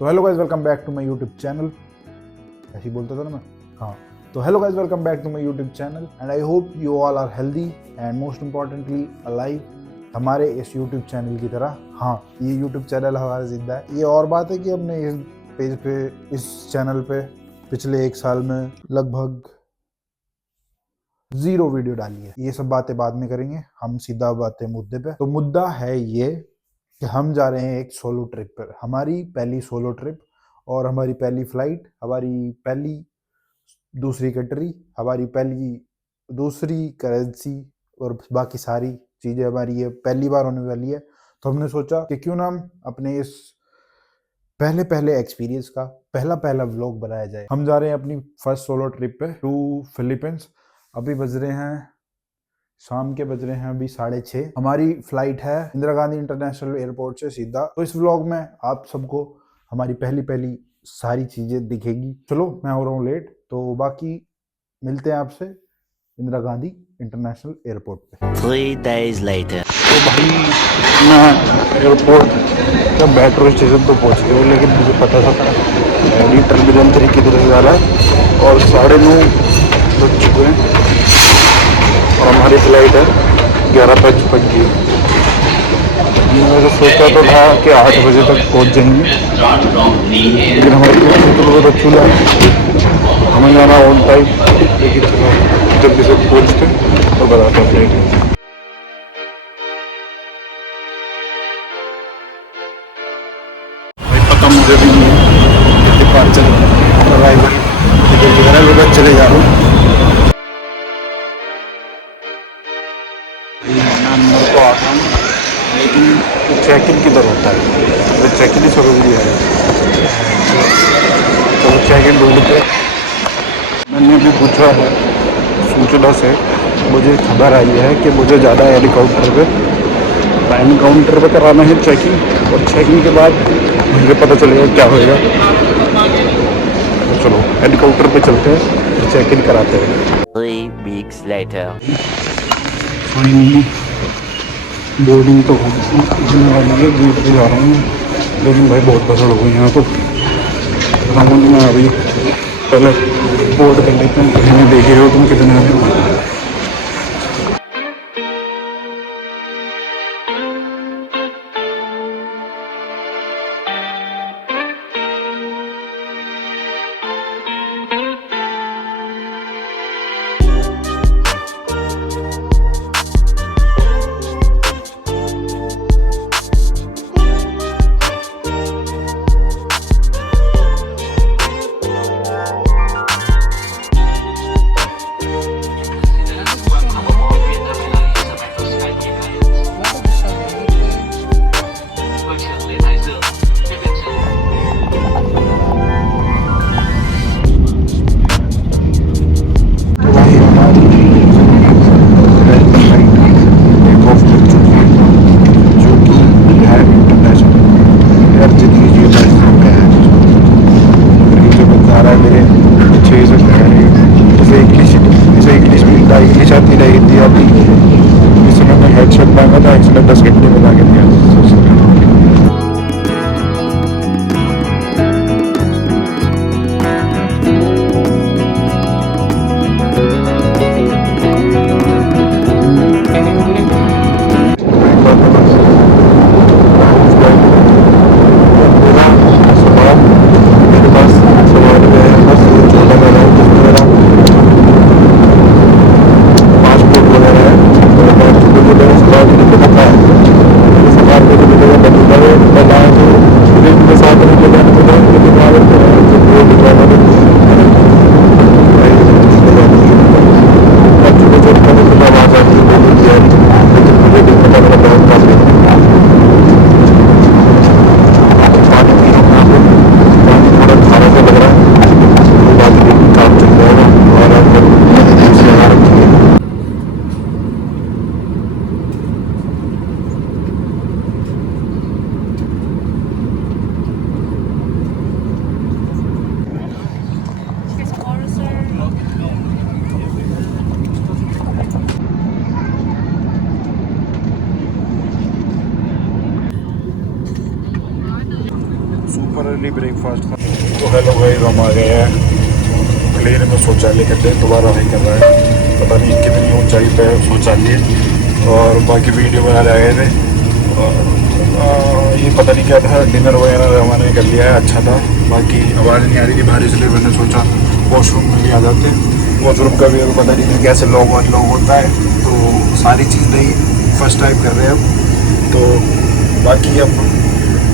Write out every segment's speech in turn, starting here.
तो hello guys, welcome back to my YouTube channel. ऐसे ही बोलता था ना मैं। हाँ, तो hello guys, welcome back to my YouTube channel and I hope you all are healthy and most importantly alive. हमारे इस यूट्यूब चैनल की तरह हाँ, ये यूट्यूब चैनल हमारा जिंदा है। ये और बात है कि हमने इस पेज पे, इस चैनल पे पिछले 1 साल में लगभग 0 वीडियो डाली है। ये सब बातें बाद में करेंगे, हम सीधा बातें मुद्दे पे। तो मुद्दा है ये कि हम जा रहे हैं एक सोलो ट्रिप पर। हमारी पहली सोलो ट्रिप और हमारी पहली फ्लाइट, हमारी पहली दूसरी कंट्री, हमारी पहली दूसरी करेंसी और बाकी सारी चीज़ें हमारी ये पहली बार होने वाली है। तो हमने सोचा कि क्यों ना हम अपने इस पहले एक्सपीरियंस का पहला व्लॉग बनाया जाए। हम जा रहे हैं अपनी फर्स्ट सोलो ट्रिप पे टू फिलीपींस। अभी बज रहे हैं शाम के बज रहे हैं अभी 6:30। हमारी फ्लाइट है इंदिरा गांधी इंटरनेशनल एयरपोर्ट से सीधा। तो इस व्लॉग में आप सबको हमारी पहली सारी चीजें दिखेगी। चलो, मैं हो रहा हूँ लेट, तो बाकी मिलते हैं आपसे इंदिरा गांधी इंटरनेशनल एयरपोर्ट पे। 3 days later. तो भाई, मैं एयरपोर्ट का मेट्रो स्टेशन तो पहुंच गया हूँ, लेकिन मुझे पता था गाड़ी टर्मिनल 3 की तरफ जा रहा है और 9:30 बज चुके हैं और हमारी फ्लाइट है 11:55 की। मैंने सोचा तो था कि 8 बजे तक पहुंच जाएंगे, लेकिन हमारी फ्लाइट तो बहुत अच्छी लगी। हमें जाना ऑन टाइम, लेकिन चलो जल्दी से पहुंचते और बताता हूँ फ्लाइट। पता मुझे भी नहीं है डिपार्चर अराइवल टिकट वगैरह लोग चले जा रहे हैं। अंदर तो आता हूँ, लेकिन चेक इन किधर होता है? तो चेक इन ही समझ नहीं आया। तो चेक इन ढूंढते मैंने भी पूछा है सूचना से, मुझे खबर आई है कि मुझे ज़्यादा हेलीकॉप्टर पे टाइम काउंटर पे कराना है चेकिंग, और चेकिंग के बाद मुझे पता चलेगा क्या होएगा। तो चलो हेलीकॉप्टर पे चलते हैं और चेक इन कराते हैं। 3 weeks later. फाइनली बोर्डिंग तो होने वाली है, गेट पे जा रहा हूँ, लेकिन भाई बहुत भसड़ हो गई यहाँ तो। राउंड में अभी पहले बोर्ड कर लेते हैं। कितने देख रहे हो तुम, कितने अभी इंग्लिश आती नहीं, हिंदी आती। इस समय मैं हेडसेट मांगा था, इसमें 10 घंटे में ला के दिया। फाइनली ब्रेकफास्ट था। तो हेलो भाई, हम आ गए हैं प्लेन में शौचालय करते दोबारा नहीं कर रहा है, पता नहीं कितनी ऊंचाई पे है शौचालय, और बाकी वीडियो बनाने आए थे। और ये पता नहीं क्या था, डिनर वगैरह हमने कर लिया है, अच्छा था। बाकी आवाज़ नहीं आ रही थी बाहर, इसलिए मैंने सोचा वॉशरूम में भी आ जाते। वॉशरूम का भी पता नहीं है कैसे लॉग होता है, तो सारी चीज़ नहीं फर्स्ट टाइम कर रहे हैं अब। तो बाकी अब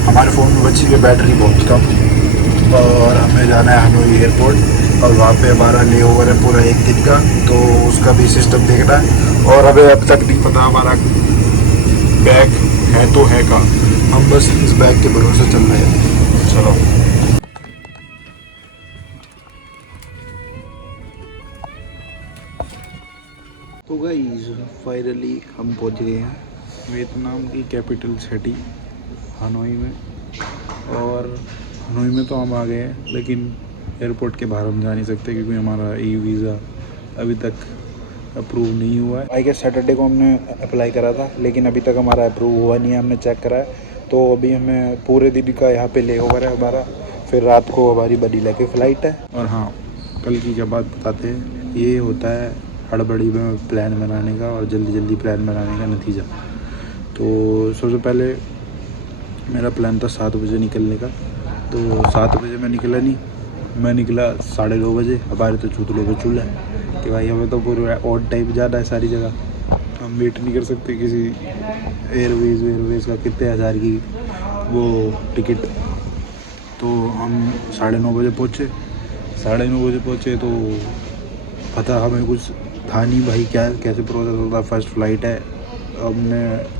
हमारे फ़ोन में बची है बैटरी बहुत कम, और हमें जाना है हनोई एयरपोर्ट, और वहाँ पे हमारा ले ओवर है पूरा एक दिन का, तो उसका भी सिस्टम देखना है। और हमें अब तक नहीं पता हमारा बैग है तो है का, हम बस इस बैग के भरोसे चल रहे हैं। चलो। तो गाइस फाइनली हम पहुँच गए हैं वियतनाम की कैपिटल सिटी हनोई में, और हनोई में तो हम आ गए हैं, लेकिन एयरपोर्ट के बाहर हम जा नहीं सकते क्योंकि हमारा ई वीज़ा अभी तक अप्रूव नहीं हुआ है। आई गेस सैटरडे को हमने अप्लाई करा था, लेकिन अभी तक हमारा अप्रूव हुआ नहीं है, हमने चेक करा है। तो अभी हमें पूरे दिन का यहाँ पे ले ओवर है हमारा, फिर रात को हमारी मनीला की फ़्लाइट है। और हाँ, कल की क्या बात बताते हैं, ये होता है हड़बड़ी में प्लान बनाने का और जल्दी जल्दी प्लान बनाने का नतीजा। तो सबसे पहले मेरा प्लान था 7 बजे निकलने का, तो 7 बजे मैं निकला नहीं, मैं निकला 2:30 बजे। हमारे तो चूतलों पे चूल्हा है कि भाई हमें तो पूरे ऑड टाइम जाना है सारी जगह, हम वेट नहीं कर सकते किसी एयरवेज़ का कितने हज़ार की वो टिकट। तो हम 9:30 बजे पहुँचे। 9:30 बजे पहुँचे तो पता हमें कुछ था नहीं भाई, क्या कैसे प्रोसेस होता है। फर्स्ट फ़्लाइट है, हमने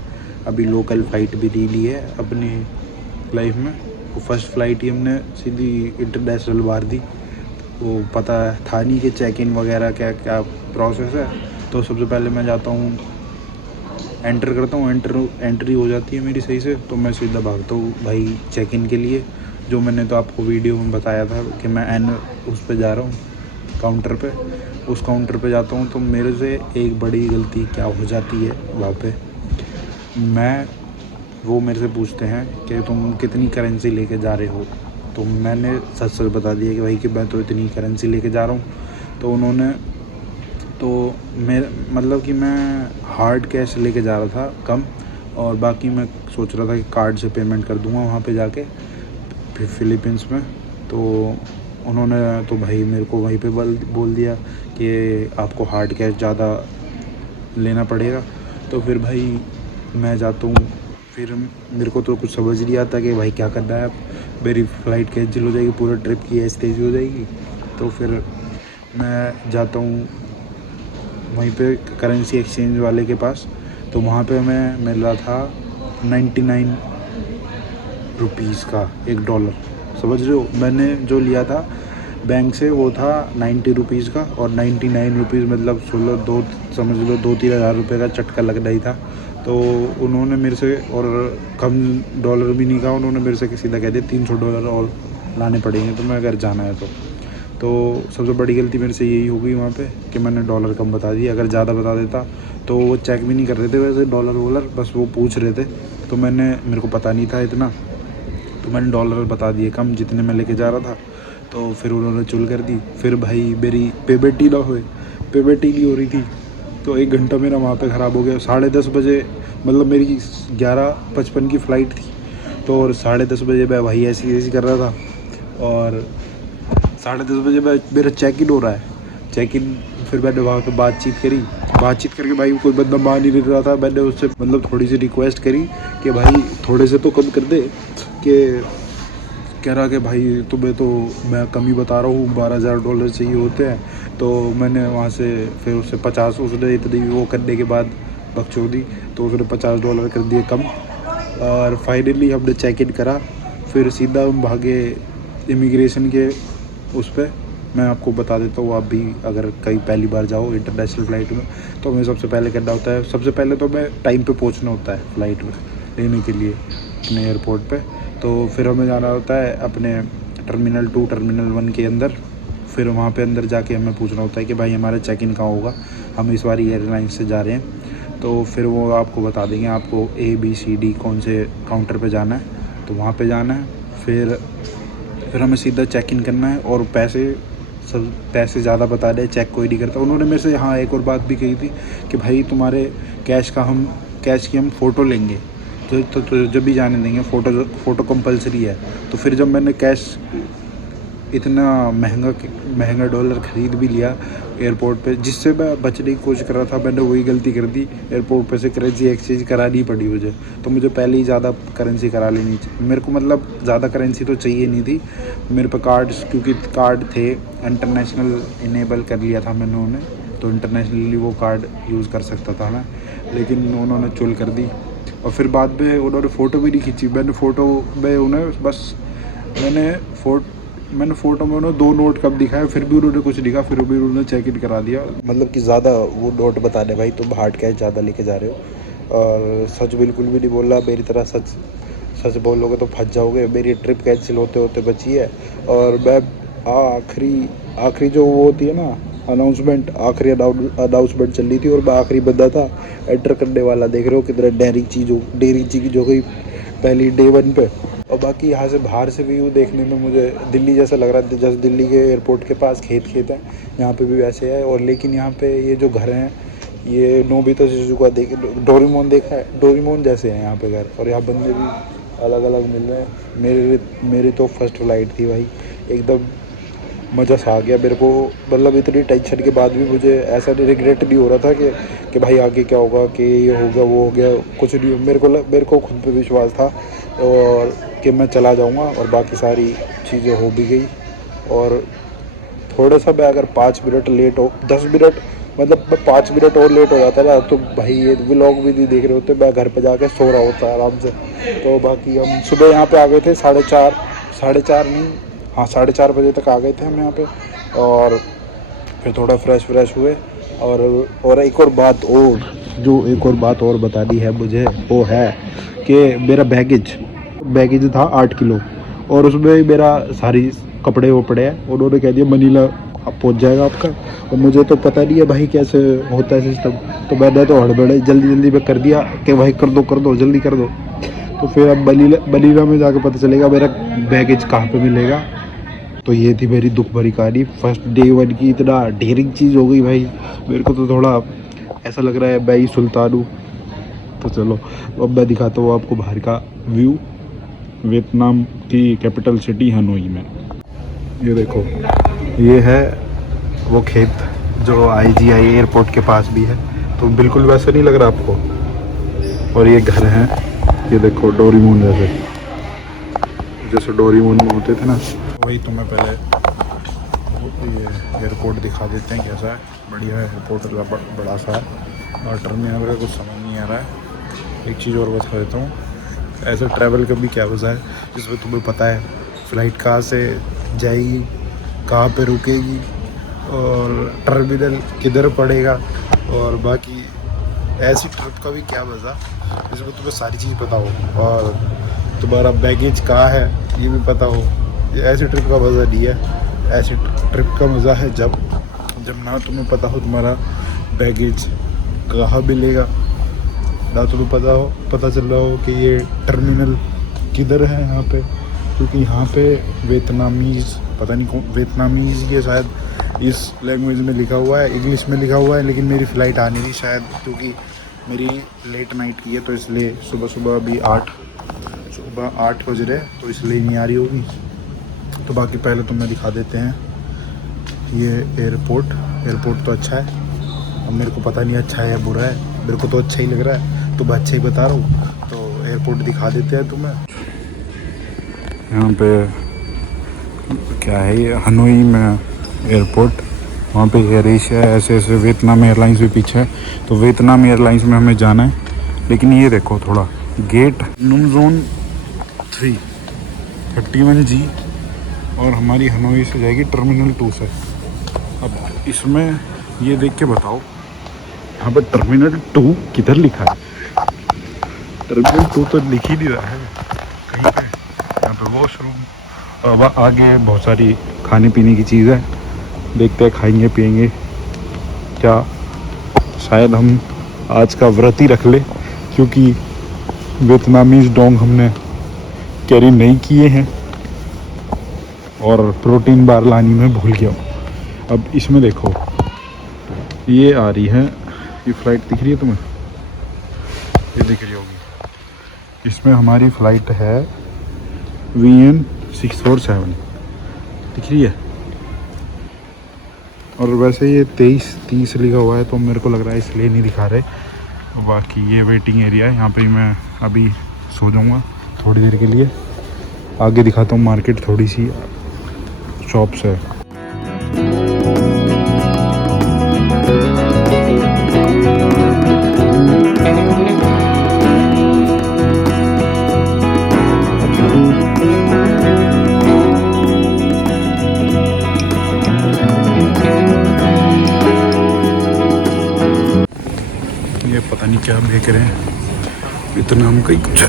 अभी लोकल फ़्लाइट भी नहीं ली है अपनी लाइफ में, वो फर्स्ट फ़्लाइट ही हमने सीधी इंटरनेशनल मार दी। वो पता था नहीं कि चेक इन वगैरह क्या क्या प्रोसेस है। तो सबसे पहले मैं जाता हूँ, एंटर करता हूँ, एंट्री हो जाती है मेरी सही से, तो मैं सीधा भागता हूँ भाई चेक इन के लिए, जो मैंने तो आपको वीडियो में बताया था कि मैं उस पर जा रहा हूँ काउंटर पे। उस काउंटर पे जाता हूँ तो मेरे से एक बड़ी गलती क्या हो जाती है वहाँ पे, वो मेरे से पूछते हैं कि तुम कितनी करेंसी लेके जा रहे हो। तो मैंने सच सच बता दिया कि भाई कि मैं तो इतनी करेंसी लेके जा रहा हूँ। तो उन्होंने तो मतलब कि मैं हार्ड कैश लेके जा रहा था कम, और बाकी मैं सोच रहा था कि कार्ड से पेमेंट कर दूँगा वहाँ पे जाके फिर फिलीपींस में। तो उन्होंने तो भाई मेरे को वहीं पे बोल दिया कि आपको हार्ड कैश ज़्यादा लेना पड़ेगा। तो फिर भाई मैं जाता हूँ, फिर मेरे को तो कुछ समझ नहीं आता कि भाई क्या करना है। अब मेरी फ़्लाइट कैंसिल हो जाएगी, पूरे ट्रिप की एस्टेज हो जाएगी। तो फिर मैं जाता हूँ वहीं पे करेंसी एक्सचेंज वाले के पास, तो वहाँ पे हमें मिल रहा था 99 रुपीज़ का $1। समझ रहे हो, मैंने जो लिया था बैंक से वो था 90 रुपीज़ का, और 99 रुपीज़ मतलब 2-3 हज़ार रुपये का चटका लगना ही था। तो उन्होंने मेरे से, और कम डॉलर भी नहीं कहा, उन्होंने मेरे से सीधा कह दिया $300 और लाने पड़ेंगे तो मैं अगर जाना है तो सबसे बड़ी गलती मेरे से यही हो गई वहाँ पे कि मैंने डॉलर कम बता दिया। अगर ज़्यादा बता देता तो वो चेक भी नहीं कर रहे थे वैसे डॉलर, बस वो पूछ रहे थे। तो मेरे को पता नहीं था इतना, तो मैंने डॉलर बता दिए कम जितने मैं लेके जा रहा था। तो फिर उन्होंने चुल कर दी। फिर भाई मेरी पेमेंट ही नहीं हो रही थी, तो 1 घंटा मेरा वहाँ पे ख़राब हो गया। 10:30 बजे, मतलब मेरी 11:55 की फ़्लाइट थी, तो और 10:30 बजे मैं भाई ऐसी कर रहा था, और 10:30 बजे मेरा चेक इन हो रहा है। फिर मैंने वहाँ पे बातचीत करके भाई कोई बंदा मान ही नहीं रहा था। मैंने उससे मतलब थोड़ी सी रिक्वेस्ट करी कि भाई थोड़े से तो कम कर दे, कि कह रहा कि भाई तुम्हें तो मैं कम ही बता रहा हूँ, $12,000 चाहिए होते हैं। तो मैंने वहाँ से फिर उससे 50, उसने इतनी वो करने के बाद बकचोदी, तो उसने $50 कर दिए कम। और फाइनली हमने चेक इन करा, फिर सीधा हम भागे इमिग्रेशन के उस पर। मैं आपको बता देता हूँ, आप भी अगर कहीं पहली बार जाओ इंटरनेशनल फ़्लाइट में, तो हमें सबसे पहले करना होता है, सबसे पहले तो हमें टाइम पे पहुँचना होता है फ़्लाइट में लेने के लिए अपने एयरपोर्ट पे। तो फिर हमें जाना होता है अपने टर्मिनल 2 टर्मिनल 1 के अंदर। फिर वहाँ पे अंदर जाके हमें पूछना होता है कि भाई हमारा चेक इन कहाँ होगा, हम इस बारी एयरलाइन से जा रहे हैं। तो फिर वो आपको बता देंगे आपको A B C D कौन से काउंटर पे जाना है, तो वहाँ पे जाना है। फिर फिर हमें सीधा चेक इन करना है और पैसे ज़्यादा बता रहे, चेक कोई नहीं करता। उन्होंने मेरे से हाँ एक और बात भी कही थी कि भाई तुम्हारे कैश की हम फ़ोटो लेंगे तो जब भी जाने देंगे, फ़ोटो कंपलसरी है। तो फिर जब मैंने कैश इतना महंगा डॉलर ख़रीद भी लिया एयरपोर्ट पे, जिससे मैं बचने की कोशिश कर रहा था, मैंने वही गलती कर दी। एयरपोर्ट पे से करेंसी एक्सचेंज करानी पड़ी मुझे। तो मुझे पहले ही ज़्यादा करेंसी करा लेनी चाहिए मेरे को, मतलब ज़्यादा करेंसी तो चाहिए नहीं थी मेरे पे। क्योंकि कार्ड थे इंटरनेशनल इनेबल कर लिया था मैंने उन्हें, तो इंटरनेशनली वो कार्ड यूज़ कर सकता था मैं, लेकिन उन्होंने चुल कर दी। और फिर बाद में उन्होंने फ़ोटो भी नहीं खींची। मैंने फ़ोटो में उन्हें 2 नोट कब दिखाए, फिर भी उन्होंने कुछ दिखा, फिर भी उन्होंने चेक इन करा दिया। मतलब कि ज़्यादा वो नोट बता दे भाई तुम हार्ड कैश ज़्यादा लेके जा रहे हो, और सच बिल्कुल भी नहीं बोल रहा। मेरी तरह सच बोलोगे तो फंस जाओगे। मेरी ट्रिप कैंसिल होते होते बची है, और मैं आखिरी जो वो होती है ना अनाउंसमेंट, आखिरी अनाउंसमेंट चल रही थी और मैं आखिरी बंदा था एंटर करने वाला। देख रहे हो कितना डेयरिंग चीज़ जो गई पहली डे 1 पे। और बाकी यहाँ से बाहर से व्यू देखने में मुझे दिल्ली जैसा लग रहा था, जैसे दिल्ली के एयरपोर्ट के पास खेत है, यहाँ पे भी वैसे है। और लेकिन यहाँ पे ये जो घर हैं, ये नोबिता शिजुका डोरेमोन देखा है, डोरेमोन जैसे हैं यहाँ पे घर। और यहाँ बंदे भी अलग अलग मिल रहे हैं। मेरी तो फर्स्ट फ्लाइट थी भाई, एकदम मज़ा सा आ गया मेरे को। मतलब इतनी टेंशन के बाद भी मुझे ऐसा रिग्रेट नहीं हो रहा था कि भाई आगे क्या होगा, कि ये होगा वो हो गया, कुछ नहीं। मेरे को खुद पे विश्वास था और कि मैं चला जाऊंगा, और बाकी सारी चीज़ें हो भी गई। और थोड़ा सा मैं अगर 5 मिनट लेट हो, 10 मिनट, मतलब मैं 5 मिनट और लेट हो जाता ना, तो भाई ये व्लॉग भी नहीं देख रहे होते, मैं घर पे जाके सो रहा होता आराम से। तो बाकी हम सुबह यहाँ पे आ गए थे 4:30 नहीं, हाँ 4:30 बजे तक आ गए थे हम यहाँ पे। और फिर थोड़ा फ्रेश हुए। और एक और बात और बतानी है मुझे, वो है कि मेरा बैगेज था 8 किलो, और उसमें मेरा सारी कपड़े वपड़े हैं। उन्होंने कह दिया मनीला अब पहुँच जाएगा आपका, और मुझे तो पता नहीं है भाई कैसे होता है सिस्टम। तो मैंने तो हड़बड़े जल्दी में कर दिया कि भाई कर दो जल्दी कर दो। तो फिर अब मनीला में जाकर पता चलेगा मेरा बैगेज कहाँ पे मिलेगा। तो ये थी मेरी दुख भरी कहानी फर्स्ट डे 1 की। इतना डेयरिंग चीज़ हो गई भाई, मेरे को तो थोड़ा ऐसा लग रहा है मैं ही सुल्तान हूँ। तो चलो अब मैं दिखाता हूँ आपको बाहर का व्यू, वियतनाम की कैपिटल सिटी हनोई में। ये देखो, ये है वो खेत जो IGI एयरपोर्ट के पास भी है, तो बिल्कुल वैसा नहीं लग रहा आपको। और ये घर हैं, ये देखो डोरेमोन जैसे डोरेमोन में होते थे ना, वही तुम्हें पहले ये एयरपोर्ट दिखा देते हैं कैसा है। बढ़िया है एयरपोर्ट, बड़ा सा है, और टर्मिनल का कुछ समझ नहीं आ रहा है। एक चीज़ और बता देता हूँ, ऐसा ट्रैवल का भी क्या वजह है जिसमें तुम्हें पता है फ़्लाइट कहाँ से जाएगी, कहाँ पे रुकेगी, और टर्मिनल किधर पड़ेगा, और बाकी ऐसी ट्रिप का भी क्या मज़ा जिसमें तुम्हें सारी चीज़ पता हो, और तुम्हारा बैगेज कहाँ है ये भी पता हो। ये ऐसी ट्रिप का मज़ा नहीं है। ऐसी ट्रिप का मज़ा है जब ना तुम्हें पता हो तुम्हारा बैगेज कहाँ मिलेगा, ना तुम्हें पता चल रहा हो कि ये टर्मिनल किधर है यहाँ पे। क्योंकि यहाँ पे वियतनामीज़, पता नहीं कौन वियतनामीज़, ये शायद इस लैंग्वेज में लिखा हुआ है, इंग्लिश में लिखा हुआ है। लेकिन मेरी फ़्लाइट आ नहीं रही शायद, क्योंकि मेरी लेट नाइट की है, तो इसलिए सुबह अभी 8 बज रहे, तो इसलिए नहीं आ रही होगी। तो बाकी पहले तो मैं दिखा देते हैं ये एयरपोर्ट तो अच्छा है। अब मेरे को पता नहीं अच्छा है या बुरा है, मेरे को तो अच्छा ही लग रहा है, तो मैं अच्छा ही बता रहा हूँ। तो एयरपोर्ट दिखा देते हैं तुम्हें। यहाँ पे क्या है, ये हनोई में एयरपोर्ट, वहाँ पे एयर एशिया है, ऐसे वियतनाम एयरलाइंस भी पीछे है। तो वियतनाम एयरलाइंस में हमें जाना है, लेकिन ये देखो थोड़ा गेट नूम जोन 31G, और हमारी हनोई से जाएगी टर्मिनल 2 से। अब इसमें ये देख के बताओ यहाँ पर टर्मिनल 2 किधर लिखा है। टर्मिनल 2 तो लिख ही नहीं रहा है कहीं पे। यहाँ पे वॉशरूम, और आगे बहुत सारी खाने पीने की चीज़ है, देखते हैं खाएंगे पिएंगे क्या। शायद हम आज का व्रत ही रख ले, क्योंकि वियतनामीज़ डोंग हमने कैरी नहीं किए हैं। और प्रोटीन बार लानी मैं भूल गया हूँ। अब इसमें देखो ये आ रही है, ये फ़्लाइट दिख रही है तुम्हें, ये दिख रही होगी। इसमें हमारी फ़्लाइट है VN 647 दिख रही है। और वैसे ये 23:30 लिखा हुआ है तो मेरे को लग रहा है इसलिए नहीं दिखा रहे। तो बाकी ये वेटिंग एरिया है, यहाँ पे मैं अभी सो जाऊँगा थोड़ी देर के लिए। आगे दिखाता हूँ, मार्केट थोड़ी सी शॉप्स है। ये पता नहीं क्या बेच रहे हैं, वियतनाम का ही कुछ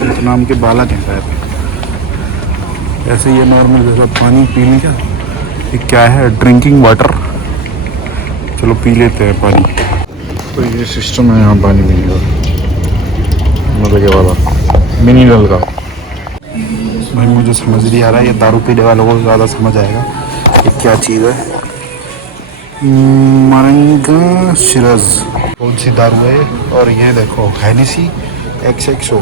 वियतनाम के बालक हैं शायद। ऐसे ये नॉर्मल जैसा पानी पीने का, ये क्या है, ड्रिंकिंग वाटर। चलो पी लेते हैं पानी। तो ये सिस्टम है यहाँ पानी पीने का, मजे के वाला मिनी नल का। भाई मुझे समझ नहीं आ रहा है, ये दारू पीने वालों को ज़्यादा समझ आएगा ये क्या चीज़ है। मरंगा शिरज कौन सी दारू है। और ये देखो हैनेसी XXO।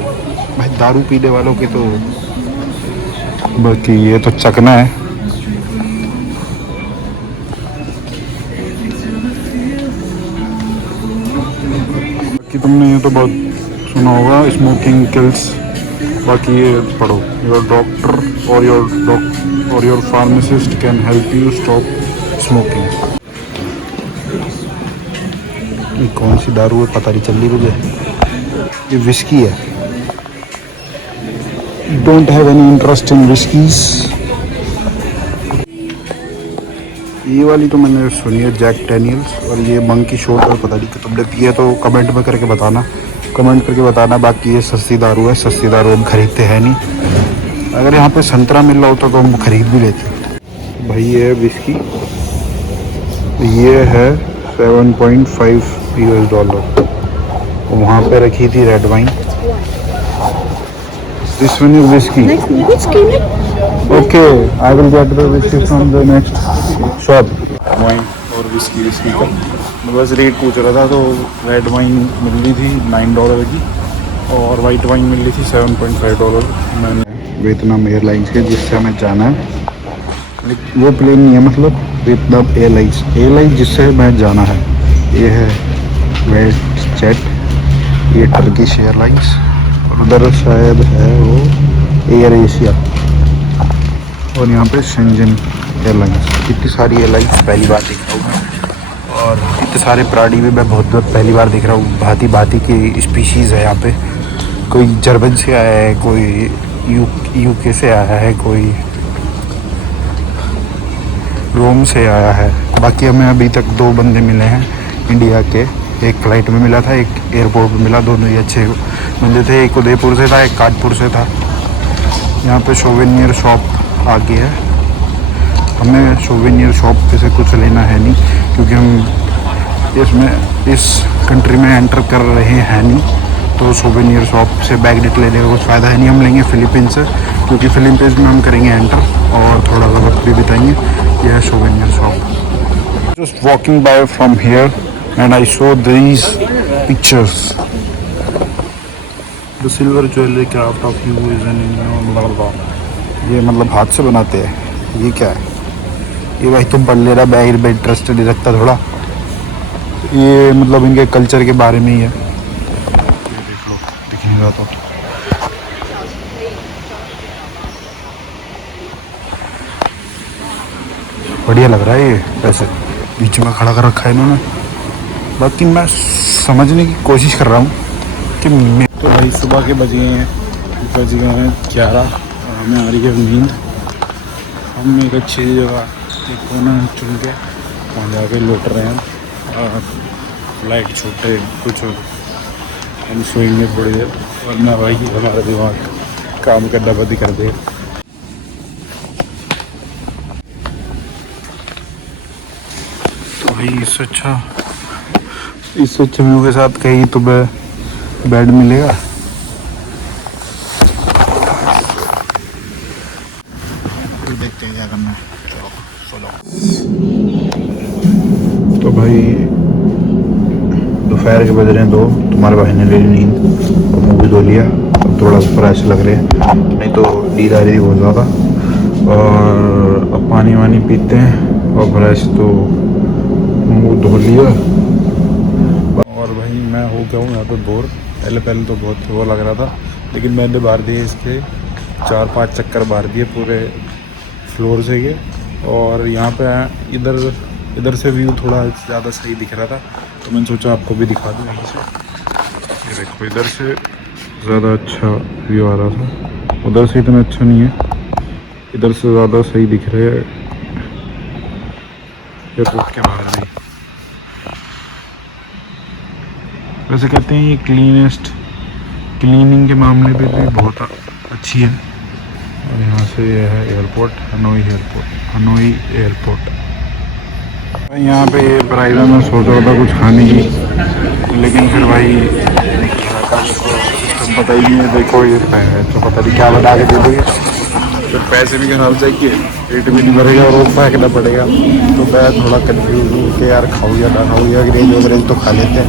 भाई दारू पीने वालों के तो बाकी ये तो चकना है। बाकी तुमने ये तो बहुत सुना होगा, स्मोकिंग किल्स। बाकी ये पढ़ो, योर डॉक्टर और your pharmacist can help you stop smoking. ये कौन सी दारू है पता नहीं चल रही मुझे, ये विस्की है। Don't have any interest in whiskeys. ये वाली तो मैंने सुनी है, जैक डैनियल्स। और ये मंकी शॉट है, पता नहीं कि तुमने पिए तो कमेंट में करके बताना। बाकी ये सस्ती दारू है, सस्ती दारू हम खरीदते हैं नहीं। अगर यहाँ पे संतरा मिल रहा होता तो हम खरीद भी लेते। भाई ये है विस्की, ये है $7.5। वहाँ पे रखी थी red wine. This one is whisky. Okay, I will get the whisky from the next shop. Wine और विस्की का बस रेट पूछ रहा था। तो रेड वाइन मिल रही थी $9 की और वाइट वाइन मिल रही थी $7.5। मैंने वियतनाम एयरलाइंस के जिससे हमें जाना है, लेकिन वो प्लेन नहीं है, मतलब वियतनाम एयरलाइंस जिससे मैं जाना है। ये है वेस्ट जेट, ये टर्किश एयरलाइंस। और उधर शायद है वो एयर एशिया। और यहाँ पे शेंजन एयरलाइंस। इतनी सारी एयरलाइंस पहली बार देख रहा हूँ। और इतने सारे प्राणी भी मैं बहुत पहली बार देख रहा हूँ। भांति भांति की स्पीशीज़ है यहाँ पे। कोई जर्मन से आया है, कोई यूके से आया है, कोई रोम से आया है। बाकी हमें अभी तक 2 बंदे मिले हैं इंडिया के। एक फ़्लाइट में मिला था, एक एयरपोर्ट में मिला। दोनों ही अच्छे बंदे थे। एक उदयपुर से था, एक कानपुर से था। यहाँ पे सोवेनियर शॉप आ गई है। हमें सोवेनियर शॉप पे से कुछ लेना है नहीं, क्योंकि हम इस कंट्री में एंटर कर रहे हैं नहीं। तो सोवेनियर शॉप से मैग्नेट लेने का कुछ फ़ायदा है नहीं। हम लेंगे फ़िलीपींस से, क्योंकि फ़िलीपींस में हम करेंगे एंटर और थोड़ा सा वक्त भी बिताएंगे। यह है souvenir shop. Just walking by from here and I so these pictures. The silver jewellery craft of you is an, ये मतलब हाथ से बनाते हैं। ये क्या है? ये भाई तुम पढ़ ले रहा, मैं इंटरेस्ट नहीं रखता थोड़ा। ये मतलब इनके कल्चर के बारे में ही है। देख लो, दिख नहीं रहा तो। बढ़िया लग रहा है ये, वैसे बीच में खड़ा कर रखा है इन्होंने। बाकी मैं समझने की कोशिश कर रहा हूँ कि मैं तो भाई सुबह के बज गए हैं 11 और हमें आ रही है नींद। हम एक अच्छी जगह एक कोना चुन के वहाँ जाके लौट रहे हैं। और फ्लाइट छूटे कुछ, हम सोएंगे थोड़ी देर, वरना भाई हमारा दिमाग काम करना बंद कर दे। तो भाई इससे अच्छा व्यू के साथ कहीं तुम्हें बेड मिलेगा। देखते हैं क्या करना है। चलो सो जाओ। तो भाई दोपहर के बज रहे हैं 2, तुम्हारे भाई ने ले ली नींद और मुँह भी धो लिया। अब थोड़ा फ्रेश लग रहे हैं, नहीं तो नींद आ रही थी बहुत ज़्यादा। और अब पानी वानी पीते हैं और फ्रेश तो मुँह धो लिया। और भाई मैं हो गया हूँ यहाँ पे बोर। पहले तो बहुत वो लग रहा था, लेकिन मैंने मार दिए इसके 4-5 चक्कर मार दिए पूरे फ्लोर से ये। और यहाँ पे इधर से व्यू थोड़ा ज़्यादा सही दिख रहा था, तो मैंने सोचा आपको भी दिखा दूँ यहीं से। ये देखो इधर से ज़्यादा अच्छा व्यू आ रहा था, उधर से इतना अच्छा नहीं है, इधर से ज़्यादा सही दिख रहा है एयरपोर्ट के बाहर भी। वैसे कहते हैं ये क्लीनिंग के मामले पे भी बहुत अच्छी है। और यहाँ से ये है एयरपोर्ट, हनोई एयरपोर्ट। यहाँ पे ये प्राइवेट में सोच रहा था कुछ खाने की, लेकिन फिर भाई सिस्टम पता ही नहीं है। देखो ये तो पता नहीं क्या बना के दे देंगे, फिर पैसे भी खराब जाएंगे, पेट भी नहीं भरेगा और फेंकना पड़ेगा। तो मैं थोड़ा कन्फ्यूज हूँ कि यार खाऊँ या ना खाऊँ, या अंग्रेज तो खा लेते हैं,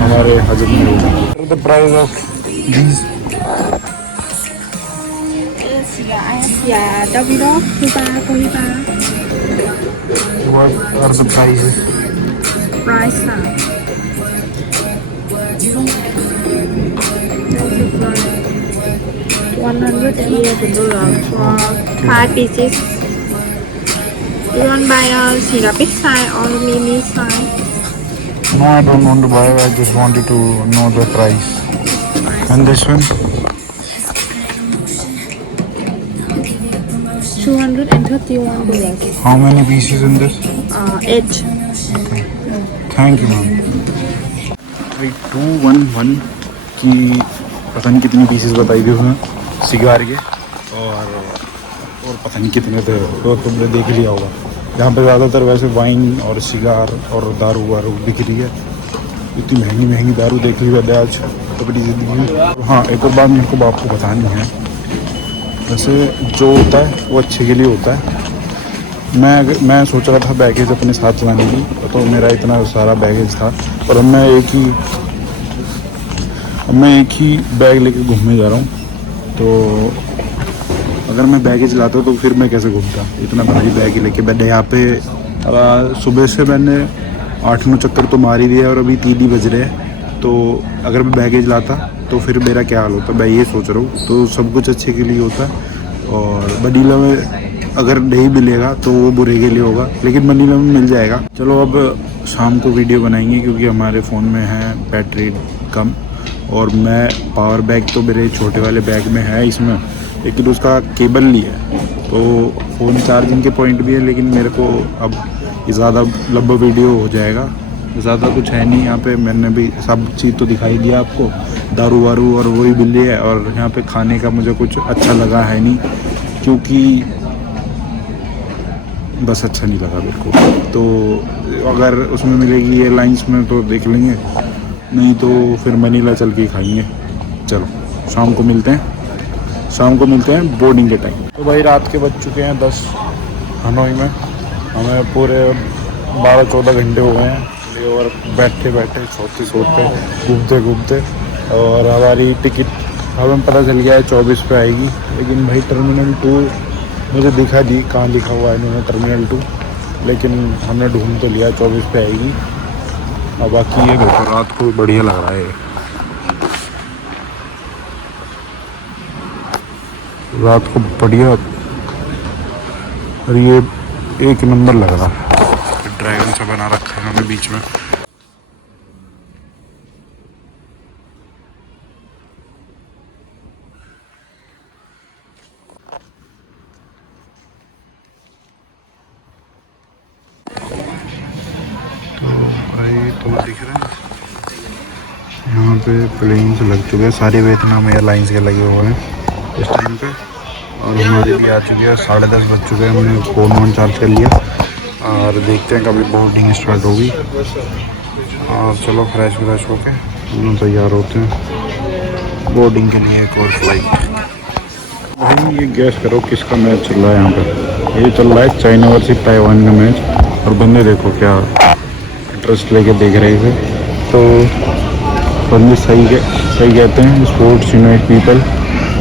हमारे हजम नहीं होगी। The price of these Dạ, đâu đi đó, thứ ba, cô đi ba. what are the prices? Price hả? There's a price. $111 for 5 pieces. You want buy a syrupic size or mini size? No, I don't want to buy, I just wanted to know the price. And this one? $231. How many pieces in this? 8. Okay. Thank you, ma'am. 211 की पता नहीं कितनी pieces बताई थी उसने cigar के, और पता नहीं कितने थे, तो तुमने देख लिया होगा। यहाँ पे ज़्यादातर वैसे वाइन और सिगार और दारू वारू बिक रही है। इतनी महंगी दारू देख ली मैंने आज अपनी ज़िंदगी में। हाँ, एक और बात मेरे को बाप को बतानी है। वैसे जो होता है वो अच्छे के लिए होता है। मैं सोच रहा था बैगेज अपने साथ लाने की, तो मेरा इतना सारा बैगेज था, और अब मैं एक ही बैग लेके घूमने जा रहा हूँ। तो अगर मैं बैगेज लाता तो फिर मैं कैसे घूमता, इतना भारी बैग ही लेके। मैंने यहाँ पे सुबह से मैंने 8-9 चक्कर तो मार ही दिया और अभी 3 ही बज रहे हैं। तो अगर मैं बैगेज लाता तो फिर मेरा क्या हाल होता, मैं ये सोच रहा हूँ। तो सब कुछ अच्छे के लिए होता है, और मनीला में अगर नहीं मिलेगा तो वो बुरे के लिए होगा, लेकिन मनीला में मिल जाएगा। चलो अब शाम को वीडियो बनाएंगे, क्योंकि हमारे फ़ोन में है बैटरी कम, और मैं पावर बैंक तो मेरे छोटे वाले बैग में है इसमें, लेकिन उसका केबल नहीं है। तो फ़ोन चार्जिंग के पॉइंट भी है, लेकिन मेरे को अब ज़्यादा लंबा वीडियो हो जाएगा, ज़्यादा कुछ है नहीं। यहाँ पे मैंने भी सब चीज़ तो दिखाई दिया आपको, दारू वारू और वही मिल रही है। और यहाँ पे खाने का मुझे कुछ अच्छा लगा है नहीं, क्योंकि बस अच्छा नहीं लगा मेरे को। तो अगर उसमें मिलेगी एयरलाइंस में तो देख लेंगे, नहीं तो फिर मनीला चल के खाएंगे। चलो शाम को मिलते हैं बोर्डिंग के टाइम। तो भाई रात के बज चुके हैं 10 हनोई में। हमें पूरे 12-14 घंटे हो गए हैं और बैठे सोते घूमते, और हमारी टिकट हमें पता चल गया है 24 पे आएगी। लेकिन भाई टर्मिनल 2 मुझे दिखा दी, कहाँ लिखा हुआ है इन्होंने टर्मिनल 2, लेकिन हमने ढूंढ तो लिया 24 पे आएगी। और बाकी ये देखो रात को बढ़िया लग रहा है, रात को बढ़िया, और ये एक नंबर लग रहा है। ड्रैगन सा बना रखा है हमें बीच में। तो भाई तो दिख रहा है यहाँ पे प्लेन्स लग चुके हैं, सारे वियतनाम एयरलाइंस के लगे हुए हैं इस टाइम पे। और हमारे भी आ चुके हैं, 10:30 बज चुके हैं। हमने फ़ोन वोन चार्ज कर लिया, और देखते हैं कभी बोर्डिंग स्टार्ट होगी। और चलो फ्रेश होके हम तैयार होते हैं बोर्डिंग के लिए एक और फ्लाइट। भाई ये गैस करो किसका मैच चल रहा है यहाँ पर। ये चल रहा है चाइना वर्सेस ताइवान का मैच और बंदे देखो क्या इंटरेस्ट लेके देख रहे हैं इसे। तो बंदे सही कहते हैं, स्पोर्ट्स यूनाइट पीपल,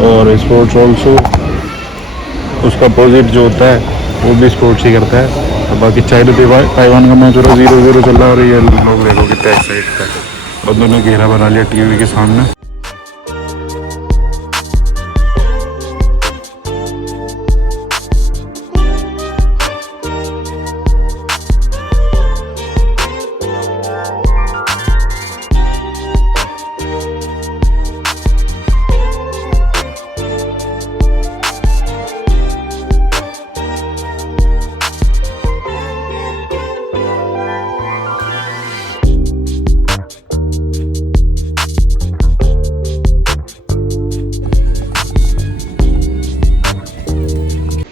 और स्पोर्ट्स ऑल्सो उसका अपोजिट जो होता है वो भी स्पोर्ट्स ही करता है। तो बाकी चाइना ताइवान का मैच हो रहा है, 0-0 चल रहा है और ये लोग देखो कितना एक्साइटेड है। बंदों ने घेरा बना लिया टीवी के सामने।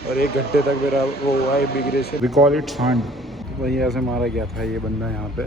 और 1 घंटे तक मेरा वो हुआ है इमिग्रेशन, वी कॉल इट सांड, वहीं ऐसे मारा गया था ये बंदा यहाँ पे।